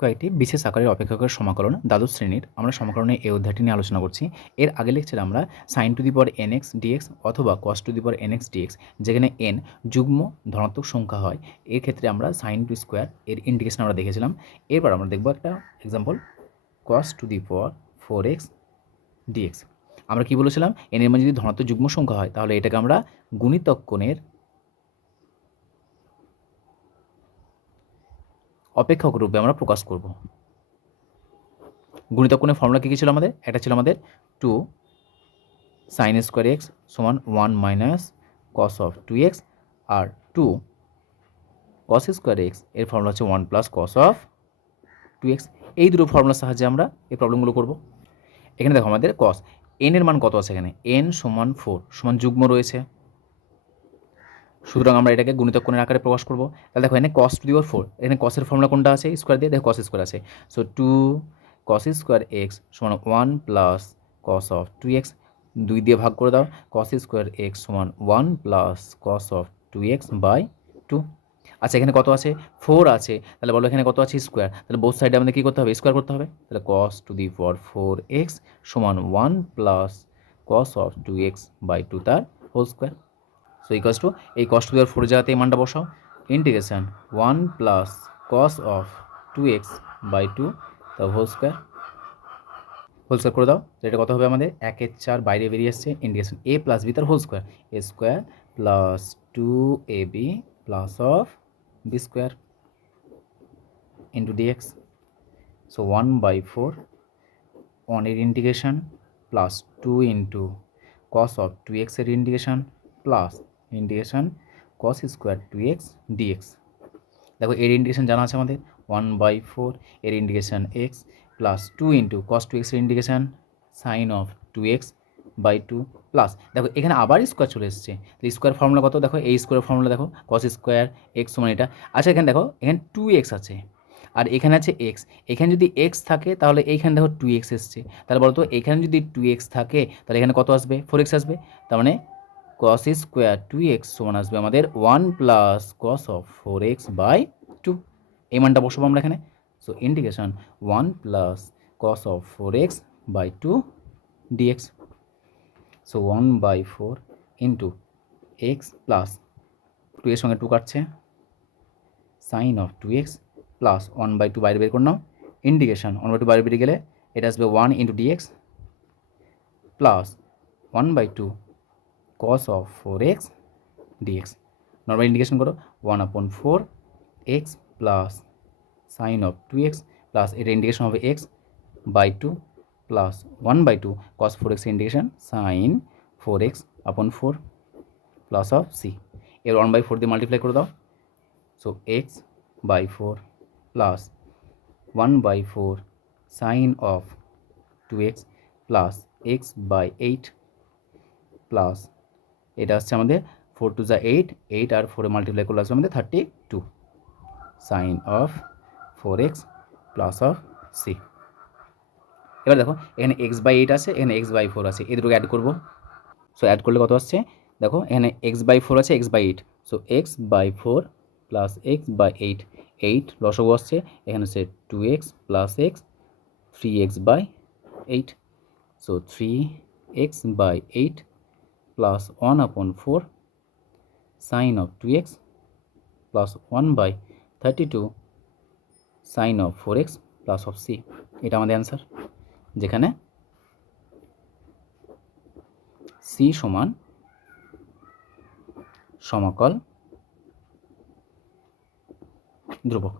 কয়েকটি বিশেষ আকারের অপেক্ষকের সমাকলন দ্বাদশ শ্রেণির আমরা সমাকলনের এই অধ্যায়টি নিয়ে আলোচনা করছি। এর আগে লেকচারে আমরা sine to the power n x d x অথবা cos to the power n x d x যেখানে এন যুগ্ম ধনাত্মক সংখ্যা হয়। এর ক্ষেত্রে আমরা সাইন টু স্কোয়ার এর ইন্ডিকেশন আমরা দেখেছিলাম। এরপর আমরা দেখব একটা example cos to the power four x d x আমরা কি বলেছিলাম? এন এর মানে যদি ধনাত্মক যুগ্ম সংখ্যা হয়, তাহলে এটাকে আমরা গুণিতক কোণের অপেক্ষক রূপে আমরা প্রকাশ করব। গুণিতক কোণের ফর্মুলা কী কী ছিল আমাদের? একটা ছিল আমাদের টু সাইন স্কোয়ার এক্স সমান one minus cos of two x R two cos square এক্সের ফর্মুলা হচ্ছে one plus cos of two x এই দুটো ফর্মুলার সাহায্যে আমরা এই প্রবলেমগুলো করব। এখানে দেখো আমাদের কস এন এর মান কত আছে এখানে? এন সমান ফোর সমান যুগ্ম রয়েছে। সুতরাং আমরা এটাকে গুণিতক কোণের আকারে প্রকাশ করব। তাহলে দেখো, এখানে কস টু দি ফোর এখানে কসের ফর্মুলা কোনটা আছে? স্কোয়ার দিয়ে, দেখো কস স্কোয়ার আছে। So two cos square x সমান one plus cos of two x দুই দিয়ে ভাগ করে দাও। কস স্কোয়ার এক্স সমান one plus cos of two x by two আচ্ছা এখানে কত আছে? ফোর আছে। তাহলে বলো, এখানে কত আছে? স্কোয়ার তাহলে বোথ সাইডে আমাদের কী করতে হবে? স্কোয়ার করতে হবে। তাহলে cos to the power four x সমান one plus cos of two x by two তার whole square so equals to এই কস টু দেওয়ার ফোর জায়গাতে এই মানটা বসাও। Integration one plus cos of two x by two the whole square whole square করে দাও, এটা কত হবে আমাদের? একের চার বাইরে বেরিয়ে আসছে ইন্টিগ্রেশন এ প্লাস বি তার whole square a square plus two a b plus of b square into d x so one by four ওয়ানের integration plus two into cos of two এক্সের integration plus integration cos square two x d x দেখো, এর integration জানা আছে আমাদের। One by four এর integration x plus two into cos two এক্সের integration sine of two x by two plus দেখো, এখানে আবার স্কোয়ার চলে এসেছে। স্কোয়ার ফর্মুলা কত? দেখো, এই স্কোয়ার ফর্মুলা দেখো কস স্কোয়ার এক্স সমান এটা। আচ্ছা এখানে দেখো, এখানে টু এক্স আছে। আর এখানে আছে এক্স এখানে যদি এক্স থাকে, তাহলে এইখানে দেখো টু এক্স এসছে। তাহলে বলতো, এখানে যদি টু এক্স থাকে, তাহলে এখানে কত আসবে? ফোর এক্স আসবে। তার মানে কস স্কোয়ার টু এক্স সমান আসবে আমাদের one plus cos of four x by two এই মানটা বসবো আমরা এখানে। So integration one plus cos of four x by two d x so one by four into x plus two এর সঙ্গে টু কাটছে। Sine of two x plus one by two বাইরে বের করে নাও। ইন্টিগ্রেশন ওয়ান বাই টু বাইরে বেরিয়ে গেলে এটা আসবে one into d x plus one by two cos of 4x dx normal indication করো one upon four x plus sine of two x plus এটা ইন্ডিকেশন হবে x by two plus one by two cos four x indication sine four x upon four plus of c এর one by four দিয়ে multiply করে দাও। So x by four plus one by four sine of two x plus x by eight plus এটা হচ্ছে আমাদের four two যা eight eight আর ফোরে মাল্টিপ্লাই করলে আসবে আমাদের thirty two sine of four x plus of c এবার দেখো, এখানে এক্স বাই এইট আছে, এখানে এক্স বাই ফোর আছে, এই দুটোকে অ্যাড করব। সো অ্যাড করলে কত আসছে? দেখো, এখানে এক্স বাই ফোর আছে x by eight so x by four plus x by eight eight লসগু আসছে, এখানে হচ্ছে two x plus x three x by eight so three x by eight plus 1 upon 4 sine of 2x plus 1 by 32 sine of 4x plus of c এটা আমাদের answer যেখানে c সমান সমাকল ধ্রুবক